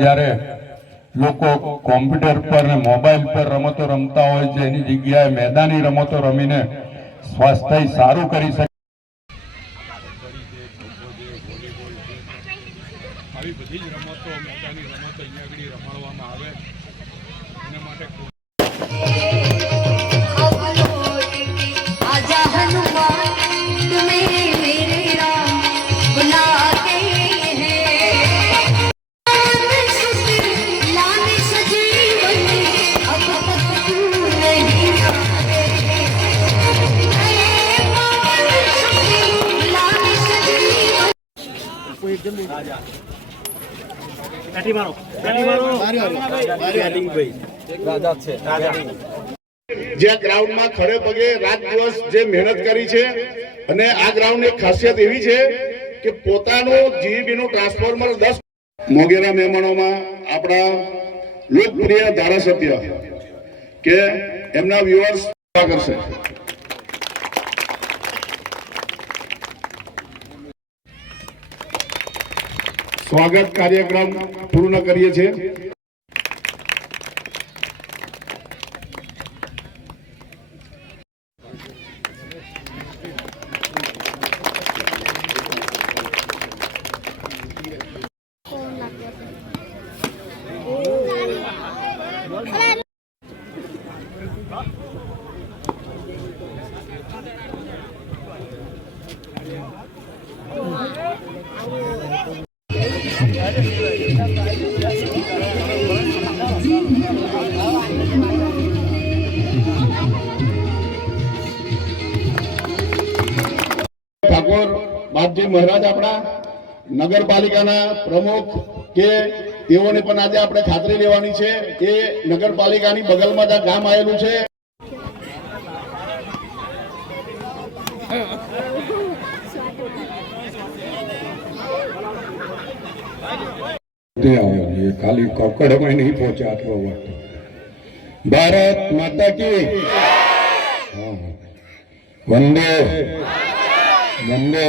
જ્યારે લોકો કોમ્પ્યુટર પર ને મોબાઈલ પર રમતો રમતા હોય છે, એની જગ્યાએ મેદાની રમતો રમીને સ્વાસ્થ્ય સારું કરી શકે. બધી જ રમતો, મેદાની રમતો અહીંયા આગળ રમાડવામાં આવે. એના માટે જે ગ્રાઉન્ડમાં ખડે પગે રાત દિવસ જે મહેનત કરી છે અને આ ગ્રાઉન્ડની ખાસિયત એવી છે કે પોતાનું જીબીનું ટ્રાન્સફોર્મર દસ મોગેરા મહેમાનોમાં આપણા લોકપ્રિય ધારાસભ્ય કે એમના વ્યુઅર્સ કરશે. સ્વાગત કાર્યક્રમ પૂર્ણ કરીએ છીએ. બાપજી મહારાજ આપણા નગરપાલિકાના પ્રમુખ કે તેઓને પણ આજે આપણે ખાતરી લેવાની છે કે નગરપાલિકાની બગલમાં જ આ ગામ આવેલું છે. ખાલી કોકડમાં નહીં પહોંચે આટલો વખત. ભારત માતા કી વંદે. વંદે